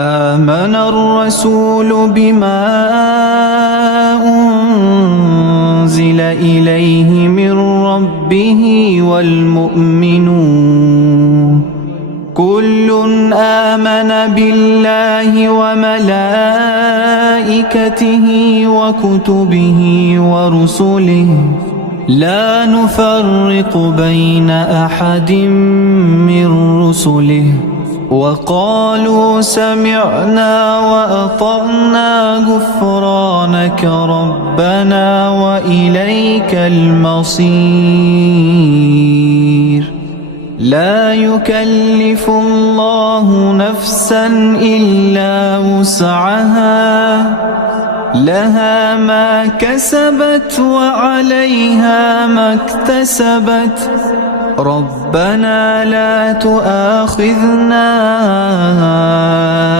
آمن الرسول بما أنزل إليه من ربه والمؤمنون كل آمن بالله وملائكته وكتبه ورسله لا نفرق بين أحد من رسله وقالوا سمعنا وأطعنا غفرانك ربنا وإليك المصير لا يكلف الله نفسا إلا وسعها لها ما كسبت وعليها ما اكتسبت ربنا لا تؤاخذنا